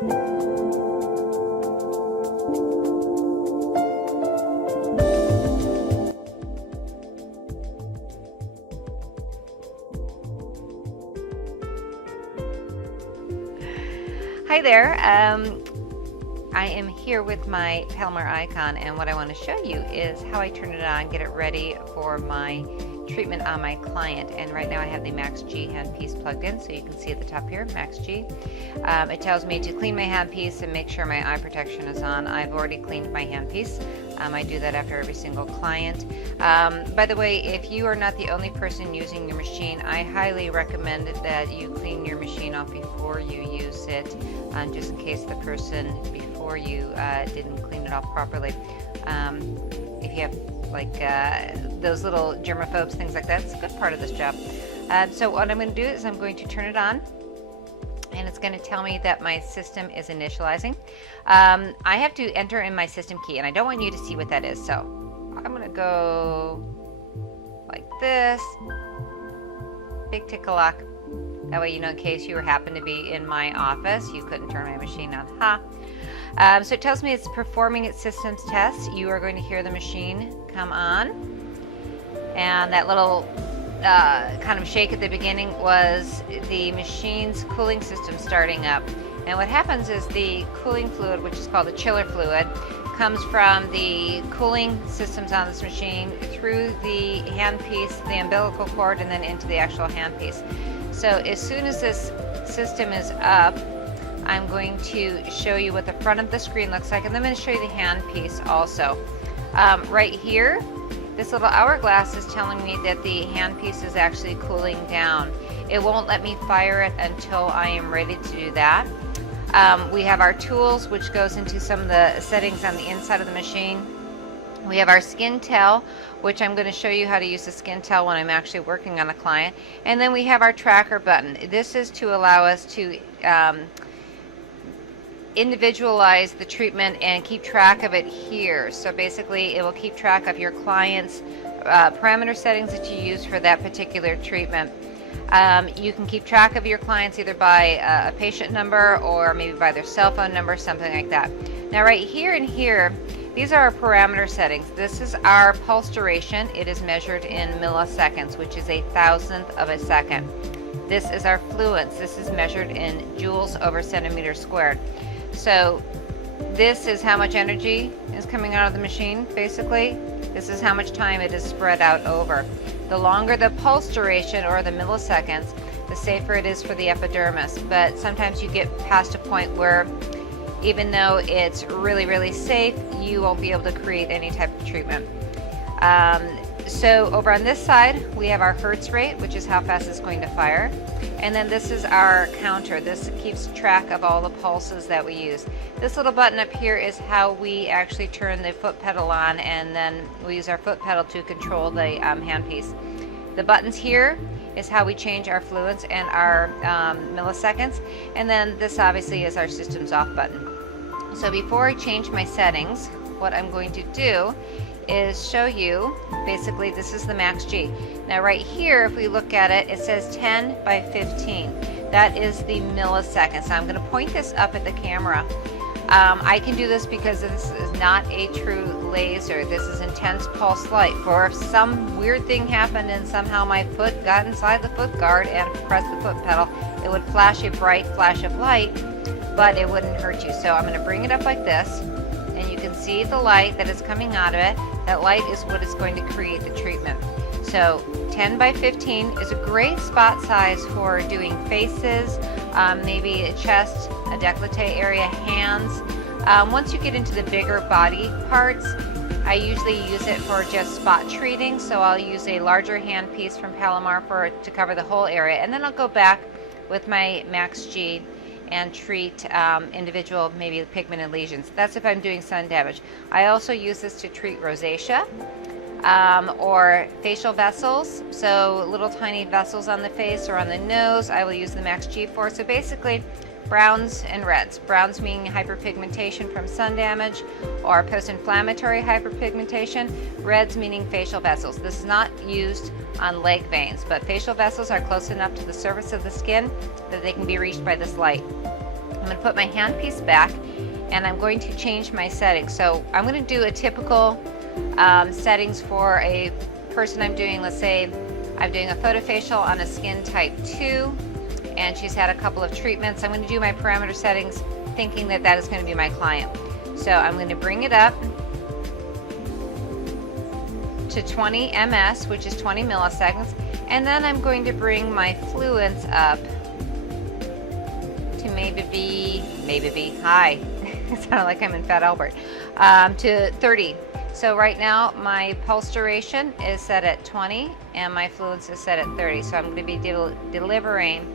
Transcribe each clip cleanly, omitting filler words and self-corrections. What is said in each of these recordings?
Hi there. I am here with my Palomar Icon, and what I want to show you is how I turn it on, get it ready for my treatment on my client. And right now I have the Max G handpiece plugged in, so you can see at the top here, Max G. It tells me to clean my handpiece and make sure my eye protection is on. I've already cleaned my handpiece. I do that after every single client. By the way, if you are not the only person using your machine, I highly recommend that you clean your machine off before you use it, just in case the person before you didn't clean it off properly. If you have like those little germaphobes, things like that, it's a good part of this job. So what I'm going to do is I'm going to turn it on, and it's going to tell me that my system is initializing. I have to enter in my system key, and I don't want you to see what that is, so I'm going to go like this, big tick-a-lock. That way you know, in case you happen to be in my office, you couldn't turn my machine on. So it tells me it's performing its systems test. You are going to hear the machine come on, and that little kind of shake at the beginning was the machine's cooling system starting up. And what happens is the cooling fluid, which is called the chiller fluid, comes from the cooling systems on this machine through the handpiece, the umbilical cord, and then into the actual handpiece. So as soon as this system is up, I'm going to show you what the front of the screen looks like, and then I'm going to show you the handpiece also. Right here, this little hourglass is telling me that the handpiece is actually cooling down. It won't let me fire it until I am ready to do that. We have our tools, which goes into some of the settings on the inside of the machine. We have our skin tell, which I'm going to show you how to use the skin tell when I'm actually working on a client. And then we have our tracker button. This is to allow us to individualize the treatment and keep track of it here. So basically it will keep track of your client's parameter settings that you use for that particular treatment. You can keep track of your clients either by a patient number or maybe by their cell phone number, something like that. Now right here and here, these are our parameter settings. This is our pulse duration. It is measured in milliseconds, which is 1,000th of a second. This is our fluence. This is measured in joules over centimeters squared. So this is how much energy is coming out of the machine, basically. This is how much time it is spread out over. The longer the pulse duration, or the milliseconds, the safer it is for the epidermis. But sometimes you get past a point where even though it's really, really safe, you won't be able to create any type of treatment. So over on this side, we have our hertz rate, which is how fast it's going to fire. And then this is our counter. This keeps track of all the pulses that we use. This little button up here is how we actually turn the foot pedal on, and then we use our foot pedal to control the handpiece. The buttons here is how we change our fluence and our milliseconds. And then this obviously is our systems off button. So before I change my settings, what I'm going to do is show you, basically this is the Max G. Now right here, if we look at it, it says 10 by 15. That is the milliseconds. So I'm going to point this up at the camera. I can do this because this is not a true laser. This is intense pulse light. For if some weird thing happened and somehow my foot got inside the foot guard and pressed the foot pedal, it would flash a bright flash of light, but it wouldn't hurt you. So I'm going to bring it up like this, and you can see the light that is coming out of it. That light is what is going to create the treatment. So 10 by 15 is a great spot size for doing faces, maybe a chest, a décolleté area, hands. Once you get into the bigger body parts, I usually use it for just spot treating. So I'll use a larger handpiece from Palomar to cover the whole area. And then I'll go back with my Max G and treat individual, maybe pigmented lesions. That's if I'm doing sun damage. I also use this to treat rosacea or facial vessels. So little tiny vessels on the face or on the nose, I will use the Max G for. So basically, browns and reds. Browns meaning hyperpigmentation from sun damage or post-inflammatory hyperpigmentation. Reds meaning facial vessels. This is not used on leg veins, but facial vessels are close enough to the surface of the skin that they can be reached by this light. I'm going to put my handpiece back, and I'm going to change my settings. So I'm going to do a typical settings for a person I'm doing. Let's say I'm doing a photofacial on a skin type 2, and she's had a couple of treatments. I'm going to do my parameter settings thinking that that is going to be my client. So I'm going to bring it up to 20 ms, which is 20 milliseconds, and then I'm going to bring my fluence up to maybe be high. It sounded like I'm in Fat Albert. To 30. So right now my pulse duration is set at 20 and my fluence is set at 30. So I'm going to be delivering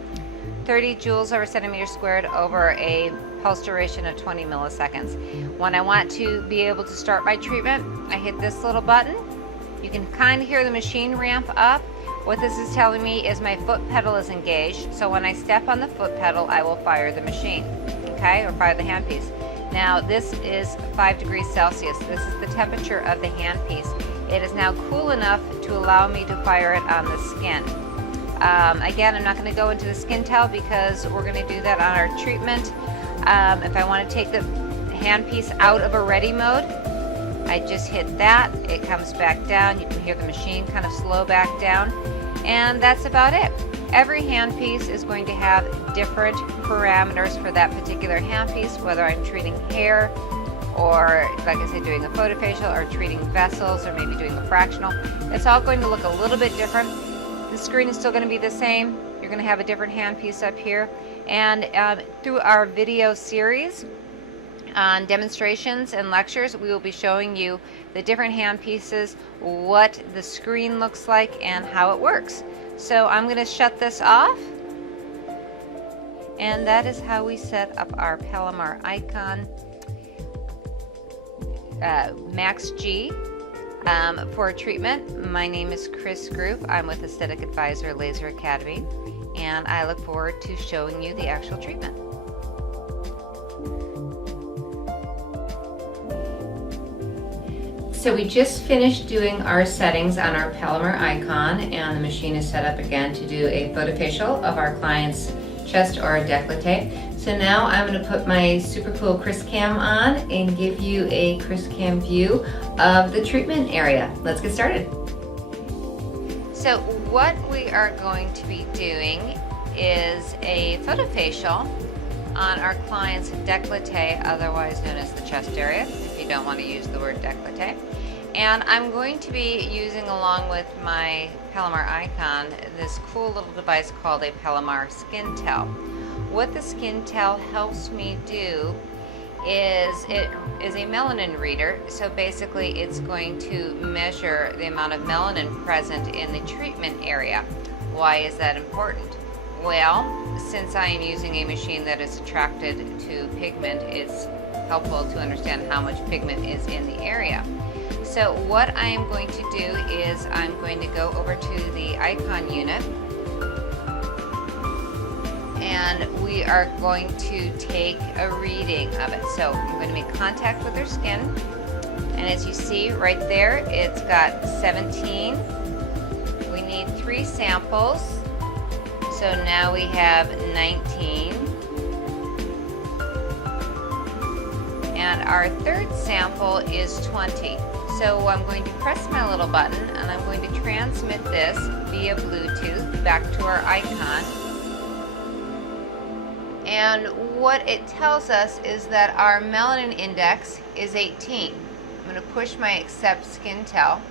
30 joules over centimeter squared over a pulse duration of 20 milliseconds. When I want to be able to start my treatment, I hit this little button. You can kind of hear the machine ramp up. What this is telling me is my foot pedal is engaged. So when I step on the foot pedal, I will fire the machine, okay, or fire the handpiece. Now this is 5 degrees Celsius. This is the temperature of the handpiece. It is now cool enough to allow me to fire it on the skin. Again, I'm not going to go into the skin towel because we're going to do that on our treatment. If I want to take the handpiece out of a ready mode, I just hit that. It comes back down. You can hear the machine kind of slow back down. And that's about it. Every handpiece is going to have different parameters for that particular handpiece, whether I'm treating hair or, like I said, doing a photofacial or treating vessels or maybe doing a fractional. It's all going to look a little bit different. The screen is still going to be the same. You're going to have a different handpiece up here. And through our video series on demonstrations and lectures, we will be showing you the different handpieces, what the screen looks like, and how it works. So I'm going to shut this off, and that is how we set up our Palomar Icon Max G for treatment. My name is Kris Groop. I'm with Aesthetic Advisor Laser Academy, and I look forward to showing you the actual treatment. So we just finished doing our settings on our Palomar Icon, and the machine is set up again to do a photofacial of our client's chest or décolleté. So now I'm going to put my super cool Kris Cam on and give you a Kris Cam view of the treatment area. Let's get started. So what we are going to be doing is a photofacial on our client's décolleté, otherwise known as the chest area, if you don't want to use the word décolleté. And I'm going to be using, along with my Palomar Icon, this cool little device called a Palomar Skin Tell. What the Skin Tell helps me do is it is a melanin reader. So basically it's going to measure the amount of melanin present in the treatment area. Why is that important? Well, since I am using a machine that is attracted to pigment, it's helpful to understand how much pigment is in the area. So what I am going to do is I'm going to go over to the Icon unit, and we are going to take a reading of it. So I'm going to make contact with her skin, and as you see right there, it's got 17. We need 3 samples. So now we have 19. And our third sample is 20. So I'm going to press my little button, and I'm going to transmit this via Bluetooth back to our icon. And what it tells us is that our melanin index is 18. I'm going to push my accept skin tell.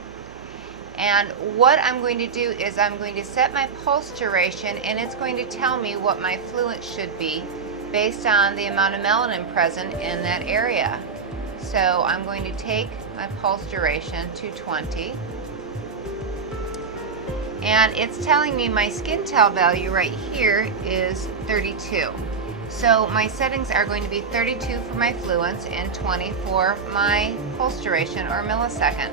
And what I'm going to do is I'm going to set my pulse duration, and it's going to tell me what my fluence should be based on the amount of melanin present in that area. So I'm going to take my pulse duration to 20. And it's telling me my skin tell value right here is 32. So my settings are going to be 32 for my fluence and 20 for my pulse duration or millisecond.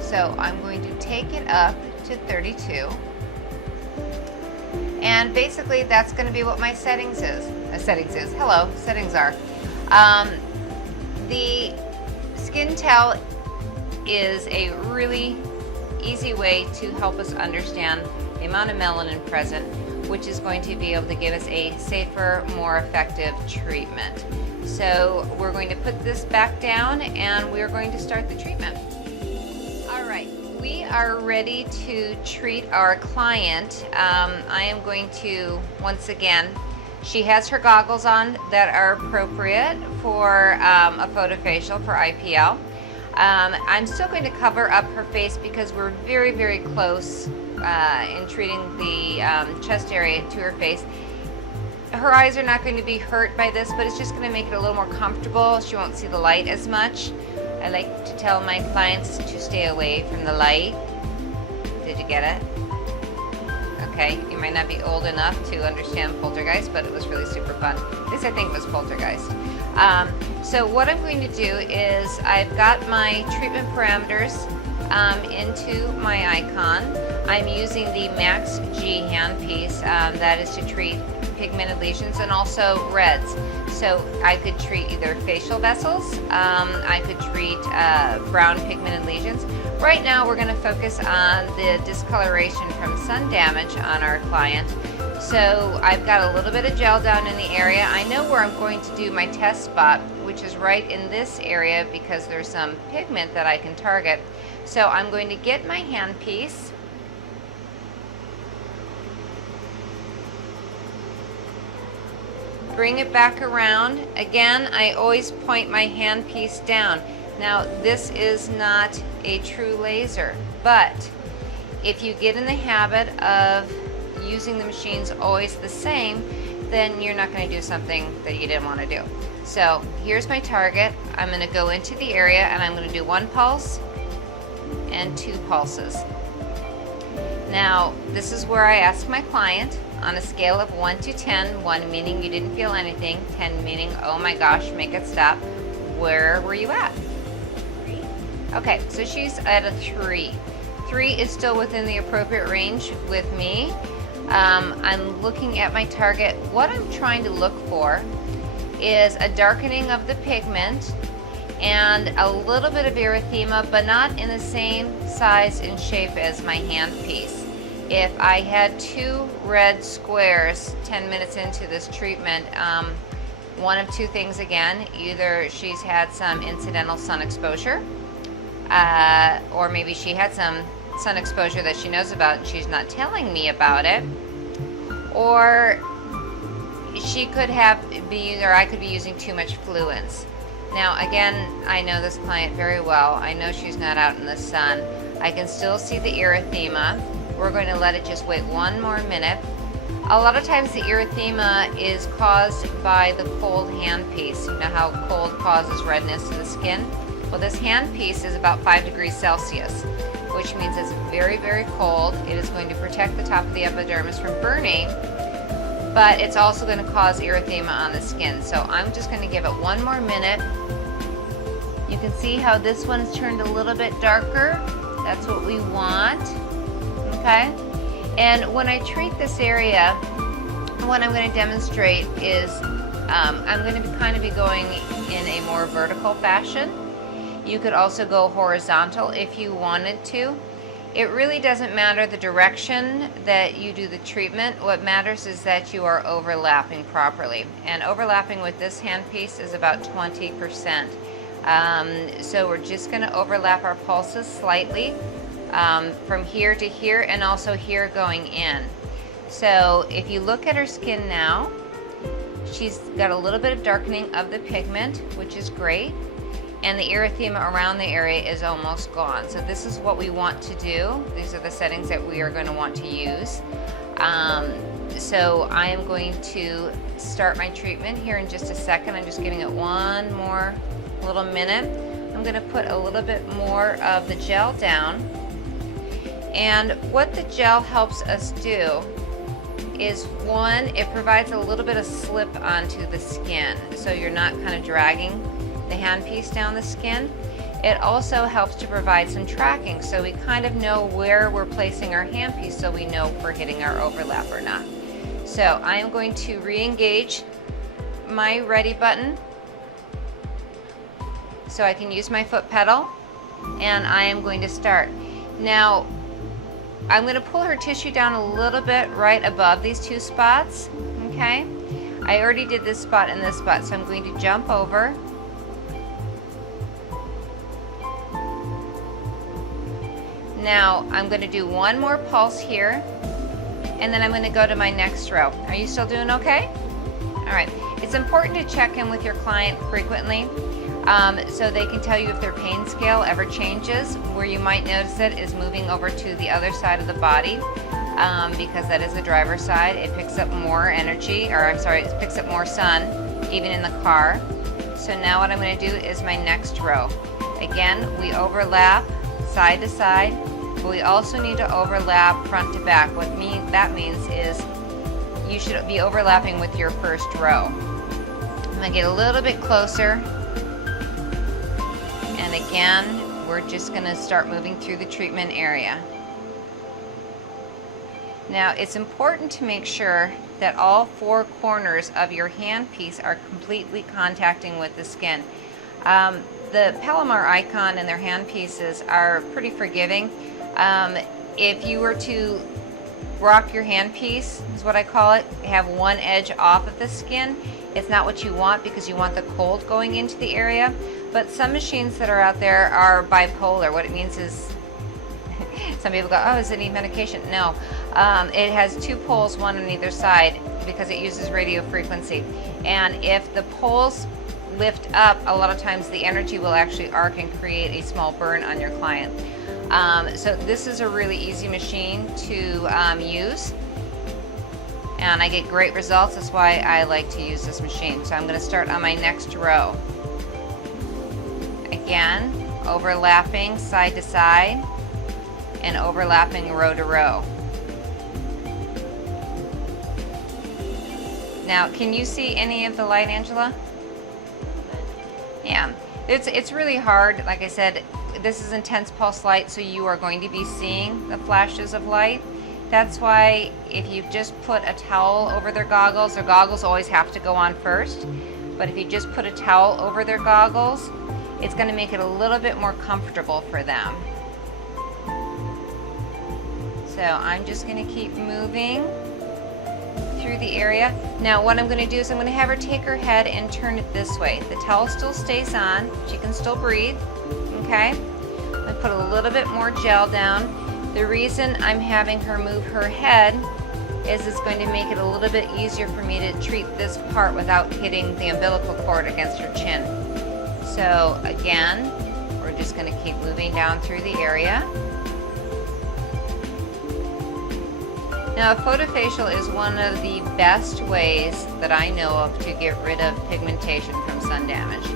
So I'm going to take it up to 32. And basically that's going to be what my settings are. The skin tell is a really easy way to help us understand the amount of melanin present. which is going to be able to give us a safer, more effective treatment. So we're going to put this back down and we're going to start the treatment. All right, we are ready to treat our client. I am going to, once again, she has her goggles on that are appropriate for a photofacial for IPL. I'm still going to cover up her face because we're very, very close in treating the chest area to her face. Her eyes are not going to be hurt by this, but it's just going to make it a little more comfortable. She won't see the light as much. I like to tell my clients to stay away from the light. Did you get it? Okay, you might not be old enough to understand Poltergeist, but it was really super fun. At least I think it was Poltergeist. So what I'm going to do is I've got my treatment parameters into my icon. I'm using the Max G handpiece that is to treat pigmented lesions and also reds. So I could treat either facial vessels, I could treat brown pigmented lesions. Right now we're going to focus on the discoloration from sun damage on our client. So I've got a little bit of gel down in the area. I know where I'm going to do my test spot, which is right in this area because there's some pigment that I can target. So I'm going to get my handpiece. Bring it back around. Again, I always point my handpiece down. Now, this is not a true laser, but if you get in the habit of using the machines always the same, then you're not going to do something that you didn't want to do. So here's my target. I'm going to go into the area and I'm going to do 1 pulse and 2 pulses. Now, this is where I ask my client on a scale of 1 to 10, 1 meaning you didn't feel anything, 10 meaning, oh my gosh, make it stop. Where were you at? 3. Okay, so she's at a 3. 3 is still within the appropriate range with me. I'm looking at my target. What I'm trying to look for is a darkening of the pigment and a little bit of erythema, but not in the same size and shape as my handpiece. If I had 2 red squares 10 minutes into this treatment, one of 2 things again, either she's had some incidental sun exposure, or maybe she had some sun exposure that she knows about and she's not telling me about it, or she could have been, or I could be using too much fluence. Now again, I know this client very well. I know she's not out in the sun. I can still see the erythema. We're going to let it just wait 1 more minute. A lot of times the erythema is caused by the cold handpiece. You know how cold causes redness to the skin? Well, this handpiece is about 5 degrees Celsius, which means it's very, very cold. It is going to protect the top of the epidermis from burning, but it's also going to cause erythema on the skin. So I'm just going to give it 1 more minute. You can see how this one's turned a little bit darker. That's what we want. Okay? And when I treat this area, what I'm going to demonstrate is I'm going to kind of be going in a more vertical fashion. You could also go horizontal if you wanted to. It really doesn't matter the direction that you do the treatment. What matters is that you are overlapping properly. And overlapping with this handpiece is about 20%. So we're just going to overlap our pulses slightly from here to here and also here going in. So if you look at her skin now, she's got a little bit of darkening of the pigment, which is great. And the erythema around the area is almost gone. So this is what we want to do. These are the settings that we are going to want to use. So I am going to start my treatment here in just a second. I'm just giving it 1 more little minute. I'm going to put a little bit more of the gel down. And what the gel helps us do is, 1, it provides a little bit of slip onto the skin, so you're not kind of dragging the handpiece down the skin. It also helps to provide some tracking, so we kind of know where we're placing our handpiece, so we know if we're hitting our overlap or not. So I am going to re-engage my ready button so I can use my foot pedal, and I am going to start. Now, I'm going to pull her tissue down a little bit right above these two spots, okay? I already did this spot and this spot, so I'm going to jump over. Now I'm going to do one more pulse here, and then I'm going to go to my next row. Are you still doing okay? All right. It's important to check in with your client frequently so they can tell you if their pain scale ever changes. Where you might notice it is moving over to the other side of the body because that is the driver's side. It picks up more energy, or I'm sorry, it picks up more sun even in the car. So now what I'm going to do is my next row. Again, we overlap side to side, but we also need to overlap front to back. What that means is you should be overlapping with your first row. I'm going to get a little bit closer, and again we're just going to start moving through the treatment area. Now it's important to make sure that all four corners of your handpiece are completely contacting with the skin. The Palomar Icon and their handpieces are pretty forgiving. If you were to rock your handpiece, is what I call it, have one edge off of the skin, it's not what you want because you want the cold going into the area. But some machines that are out there are bipolar. What it means is, some people go, oh, does it need medication? No. It has two poles, one on either side, because it uses radio frequency. And if the poles lift up, a lot of times the energy will actually arc and create a small burn on your client. So this is a really easy machine to use, and I get great results. That's why I like to use this machine. So I'm going to start on my next row. Again, overlapping side to side and overlapping row to row. Now, can you see any of the light, Angela? Yeah, it's really hard. Like I said, this is intense pulse light, so you are going to be seeing the flashes of light. That's why if you just put a towel over their goggles always have to go on first, but if you just put a towel over their goggles, it's going to make it a little bit more comfortable for them. So I'm just going to keep moving through the area. Now what I'm going to do is I'm going to have her take her head and turn it this way. The towel still stays on. She can still breathe. Okay? I'm going to put a little bit more gel down. The reason I'm having her move her head is it's going to make it a little bit easier for me to treat this part without hitting the umbilical cord against her chin. So again, we're just going to keep moving down through the area. Now, a photofacial is one of the best ways that I know of to get rid of pigmentation from sun damage.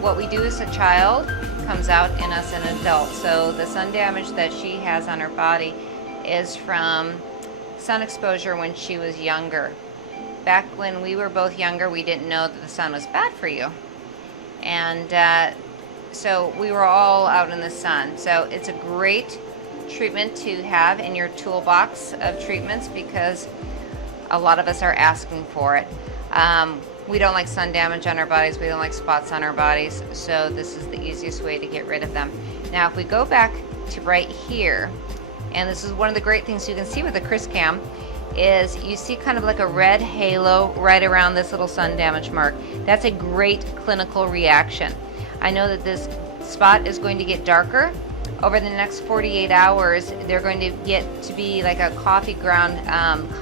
What we do as a child comes out in us an adult. So the sun damage that she has on her body is from sun exposure when she was younger. Back when we were both younger, we didn't know that the sun was bad for you. And so we were all out in the sun. So it's a great treatment to have in your toolbox of treatments because a lot of us are asking for it. We don't like sun damage on our bodies, we don't like spots on our bodies, so this is the easiest way to get rid of them. Now if we go back to right here, and this is one of the great things you can see with the Kris Cam, is you see kind of like a red halo right around this little sun damage mark. That's a great clinical reaction. I know that this spot is going to get darker. Over the next 48 hours, they're going to get to be like a coffee ground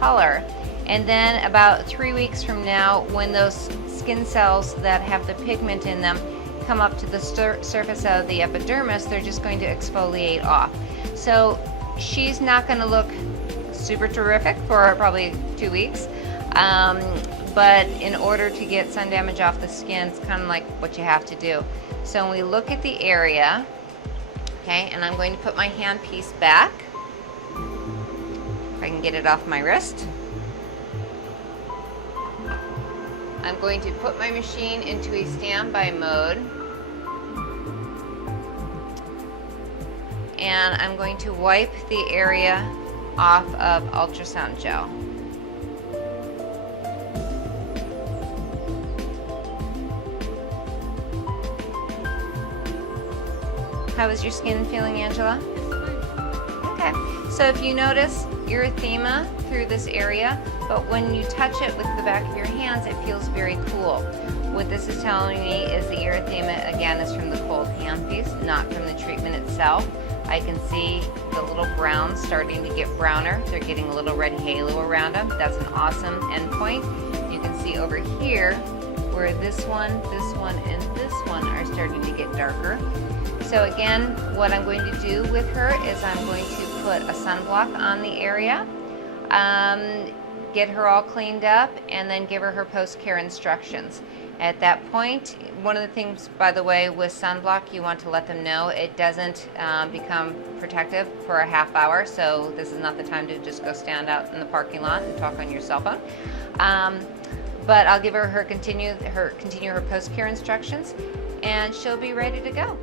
color. And then about 3 weeks from now, when those skin cells that have the pigment in them come up to the surface of the epidermis, they're just going to exfoliate off. So she's not going to look super terrific for probably 2 weeks. But in order to get sun damage off the skin, it's kind of like what you have to do. So when we look at the area, okay, and I'm going to put my handpiece back, if I can get it off my wrist. I'm going to put my machine into a standby mode, and I'm going to wipe the area off of ultrasound gel. How is your skin feeling, Angela? It's fine. Okay, so if you notice erythema through this area, but when you touch it with the back of your hands, it feels very cool. What this is telling me is the erythema, again, is from the cold handpiece, not from the treatment itself. I can see the little browns starting to get browner. They're getting a little red halo around them. That's an awesome endpoint. You can see over here where this one, and this one are starting to get darker. So again, what I'm going to do with her is I'm going to put a sunblock on the area, get her all cleaned up, and then give her post-care instructions. At that point, one of the things, by the way, with sunblock, you want to let them know it doesn't become protective for a half hour, so this is not the time to just go stand out in the parking lot and talk on your cell phone. But I'll give her continue her post-care instructions, and she'll be ready to go.